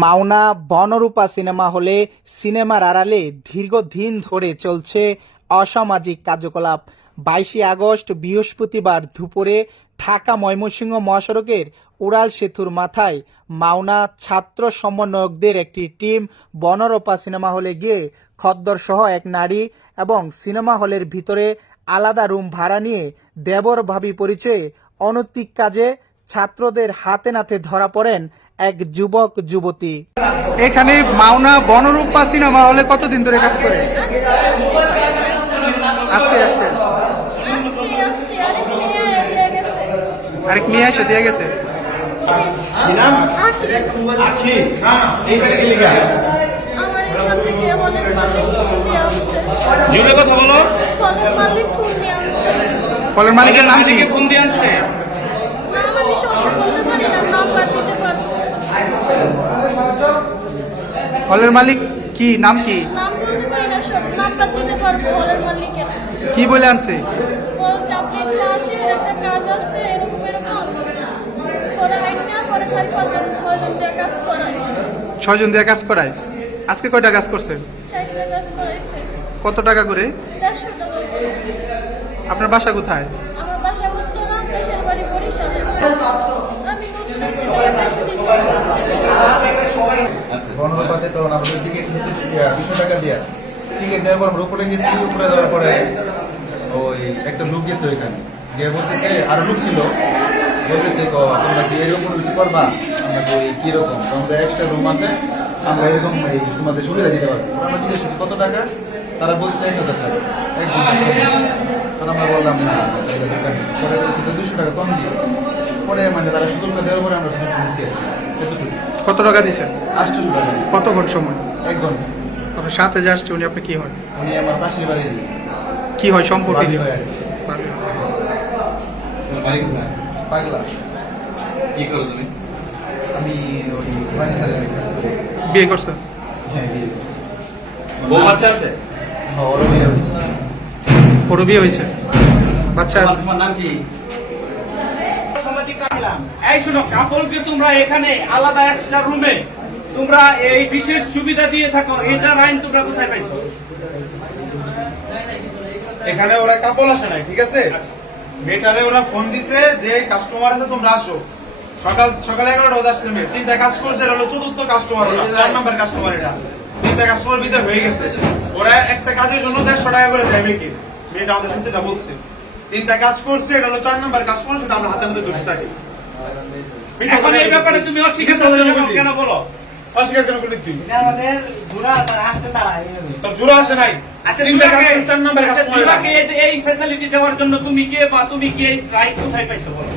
Mawna Banarupa cinema হলে সিনেমার আড়ালে দীর্ঘদিন ধরে চলছে অসামাজিক কার্যকলাপ। 22 আগস্ট বৃহস্পতিবার দুপুরে ঢাকা ময়মনসিংহ মহাসড়কের উড়াল সেতুর মাথায় মাওনা ছাত্র সমন্বয়কদের একটি টিম বনরূপা সিনেমা হলে গিয়ে খদ্দর সহ এক নারী এবং সিনেমা হলের ভিতরে আলাদা রুম ভাড়া নিয়ে দেবর ভাবি পরিচয়ে অনৈতিক কাজে ছাত্রদের হাতে নাতে ধরা পড়েন এক যুবক যুবতী। এখানে মাওনা বনরূপা সিনেমা হলে কতদিন ধরে কাজ করে? আজকে আসছেন? আরেক মেয়ে এসে দিয়ে গেছে। ফলের মালিকের নাম কি? ফোন দিয়ে আনছে। হলের মালিক কি নাম কি? কি বলে আনছে? ছয়জন দিয়ে কাজ করায়। আজকে কয়টা কাজ করছে? কত টাকা করে? আপনার বাসা কোথায়? বনরূপাতে তো আমাদের টিকিট 200 টাকা দিয়ে টিকিট নেওয়ার পর আমরা উপরে গেছি। উপরে যাওয়ার পরে ওই একটা লোক গেছে ওইখানে গিয়ে বলতেছে, আরো লোক ছিল, বলতেছে তোমরা কি এরকম কোনো কিছু করবা? আমরা ওই কিরকম আমাদের এক্সট্রা রুম আছে, আমরা এরকম এই তোমাদের সুবিধা দিতে পারবো। আমরা জিজ্ঞেস করছি কত টাকা, তারা বলছে 1000 টাকা এক ঘন্টা। তখন আমরা বললাম না, পরে বলছি তো 200 টাকা কম দিয়ে। পরে মানে তারা সুযোগ দেওয়ার পরে আমরা সুযোগ দিচ্ছি। কত টাকা দিচ্ছেন? 800 টাকা। কত ঘন্টা সময়? 1 ঘন্টা। আপনার সাথে যে আসছে উনি আপনি কি হয়? উনি আমার পাশের বাড়ি। কি হয় সম্পর্কে? পাগলা। কি করো তুমি? আমি ওই ফার্নিচারের কাজ করি। বিয়ে করছেন? হ্যাঁ, বিয়ে করছি। বউ বাচ্চা আছে? হ্যাঁ, ওরও বিয়ে হয়েছে। ওরও বিয়ে হয়েছে, বাচ্চা আছে। তোমার নাম কি? এই শোনো, কাপলকে তোমরা এখানে আলাদা এক্সট্রা রুমে তোমরা এই বিশেষ সুবিধা দিয়ে থাকো, এটার আইন তোমরা কোথায় পাইছো? এখানে ওরা কাপল আসে নাই, ঠিক আছে? মেটারে ওরা ফোন দিছে যে কাস্টমার আছে তোমরা আসো। সকাল 11টা বাজে আসছে মেয়ে, 3টা কাজ করছে, এটা হলো 4র্থ কাস্টমার, 4 নাম্বার কাস্টমার। এটা 3টা কাস্টমার ভিতরে হয়ে গেছে। ওরা একটা কাজের জন্য 150 টাকা করে যাবে কি? মেয়েটা আমাদের সাথে এটা বলছে। 3টা কাজ করছে, এটা হলো 4 নাম্বার কাস্টমার, সেটা আমরা হাতে হাতে ধরে থাকি। এখন এই ব্যাপারে তুমি অস্বীকার কেন বলো? অস্বীকার কেন করলি তুই? আমাদের জোড়া আসছে তারা। তোর জোড়া আসে নাই। 3টা কাজ করছে, 4 নাম্বার কাস্টমার। এই ফ্যাসিলিটি দেওয়ার জন্য তুমি কে বা তুমি কি এই রাইট কোথায় পাইছো বলো?